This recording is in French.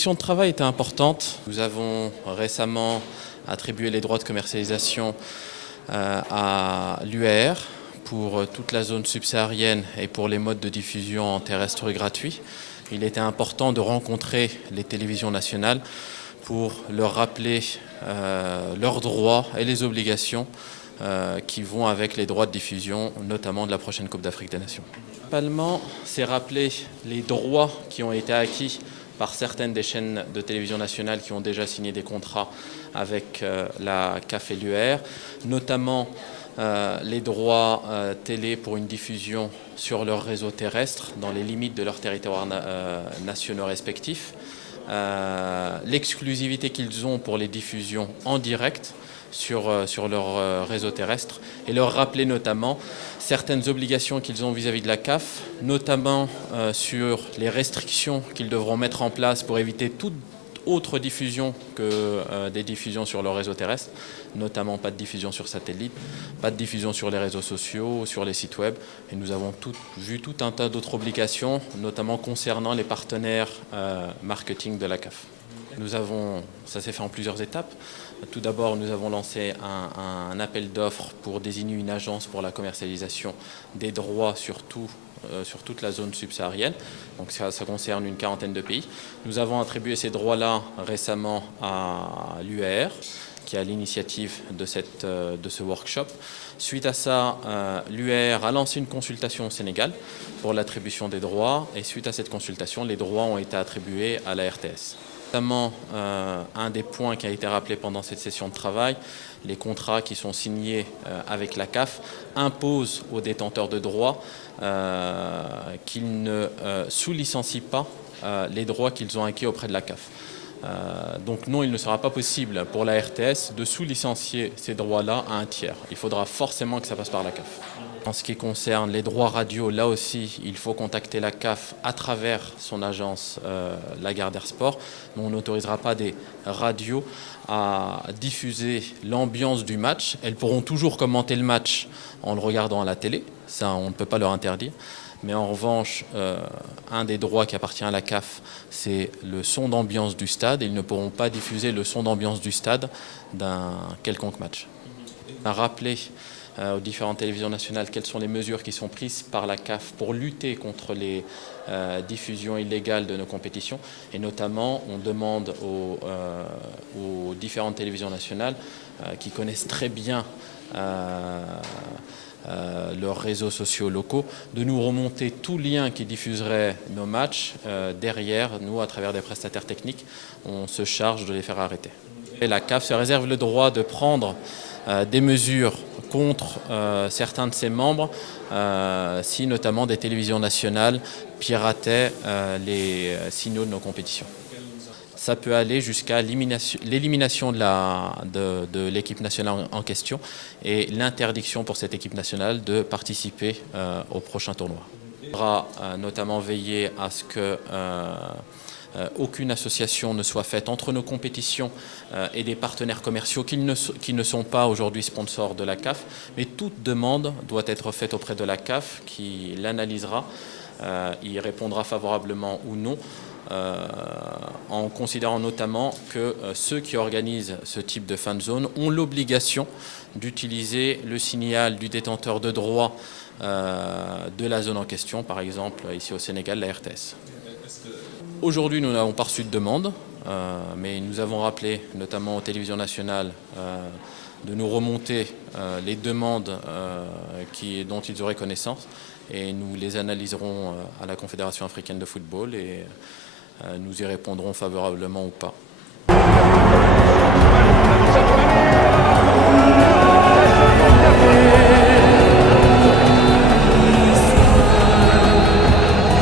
session de travail était importante. Nous avons récemment attribué les droits de commercialisation à l'UAR pour toute la zone subsaharienne et pour les modes de diffusion en terrestre gratuit. Il était important de rencontrer les télévisions nationales pour leur rappeler leurs droits et les obligations qui vont avec les droits de diffusion, notamment de la prochaine Coupe d'Afrique des Nations. Principalement, c'est rappeler les droits qui ont été acquis par certaines des chaînes de télévision nationales qui ont déjà signé des contrats avec la CAF et l'UR, notamment les droits télé pour une diffusion sur leur réseau terrestre dans les limites de leurs territoires nationaux respectifs, l'exclusivité qu'ils ont pour les diffusions en direct sur leur réseau terrestre et leur rappeler notamment certaines obligations qu'ils ont vis-à-vis de la CAF, notamment sur les restrictions qu'ils devront mettre en place pour éviter toute autre diffusion que des diffusions sur leur réseau terrestre, notamment pas de diffusion sur satellite, pas de diffusion sur les réseaux sociaux, sur les sites web. Et nous avons vu tout un tas d'autres obligations, notamment concernant les partenaires marketing de la CAF. Ça s'est fait en plusieurs étapes. Tout d'abord, nous avons lancé un appel d'offres pour désigner une agence pour la commercialisation des droits sur toute la zone subsaharienne. Donc ça concerne une quarantaine de pays. Nous avons attribué ces droits-là récemment à l'UAR, qui est à l'initiative de ce workshop. Suite à ça, l'UAR a lancé une consultation au Sénégal pour l'attribution des droits. Et suite à cette consultation, les droits ont été attribués à la RTS. Notamment, un des points qui a été rappelé pendant cette session de travail, les contrats qui sont signés avec la CAF imposent aux détenteurs de droits qu'ils ne sous-licencient pas les droits qu'ils ont acquis auprès de la CAF. Donc non, il ne sera pas possible pour la RTS de sous-licencier ces droits-là à un tiers. Il faudra forcément que ça passe par la CAF. En ce qui concerne les droits radio, là aussi, il faut contacter la CAF à travers son agence Lagardère Sport. Mais on n'autorisera pas des radios à diffuser l'ambiance du match. Elles pourront toujours commenter le match en le regardant à la télé. Ça, on ne peut pas leur interdire. Mais en revanche, un des droits qui appartient à la CAF, c'est le son d'ambiance du stade. Ils ne pourront pas diffuser le son d'ambiance du stade d'un quelconque match. On a rappelé aux différentes télévisions nationales quelles sont les mesures qui sont prises par la CAF pour lutter contre les diffusions illégales de nos compétitions. Et notamment, on demande aux différentes télévisions nationales qui connaissent très bien leurs réseaux sociaux locaux, de nous remonter tout lien qui diffuserait nos matchs. Derrière, nous, à travers des prestataires techniques, on se charge de les faire arrêter. Et la CAF se réserve le droit de prendre des mesures contre certains de ses membres si notamment des télévisions nationales pirataient les signaux de nos compétitions. Ça peut aller jusqu'à l'élimination de l'équipe nationale en question et l'interdiction pour cette équipe nationale de participer au prochain tournoi. Il faudra notamment veiller à ce que aucune association ne soit faite entre nos compétitions et des partenaires commerciaux qui ne sont pas aujourd'hui sponsors de la CAF, mais toute demande doit être faite auprès de la CAF qui l'analysera, y répondra favorablement ou non, en considérant notamment que ceux qui organisent ce type de fan zone ont l'obligation d'utiliser le signal du détenteur de droit de la zone en question, par exemple ici au Sénégal, la RTS. Aujourd'hui, nous n'avons pas reçu de demande, mais nous avons rappelé notamment aux télévisions nationales de nous remonter les demandes dont ils auraient connaissance et nous les analyserons à la Confédération africaine de football et nous y répondrons favorablement ou pas.